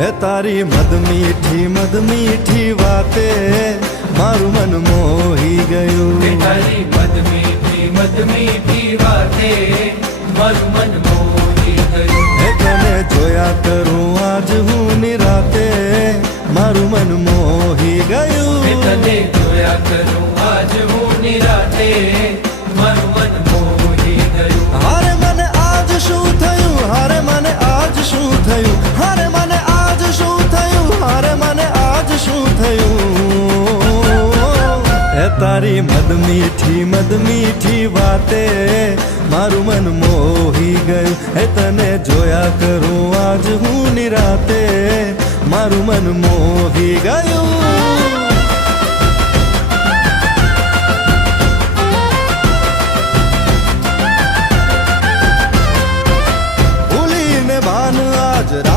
હે તારી મદ મીઠી વાતે મારું મન મોહી ગયું. તારી મદ મીઠી વાતે મારું મન મોહી ગયું. હે તને જોયા કરું આજ હું નિરાતે મારું મન મોહી ગયું. તને જોયા કરું આજ હું નિરાતે મારું મન મોહી ગયું. હારે મને આજ શું થયું, હારે મને આજ શું થયું, હારે મને આજ શું થયું, હારે મને આજ શું થયું. હે તારી મદ મીઠી વાતે મારું મન મોહી ગયું. હે તને જોયા કરું આજ હું નિરાતે મારું મન મોહી ગયું.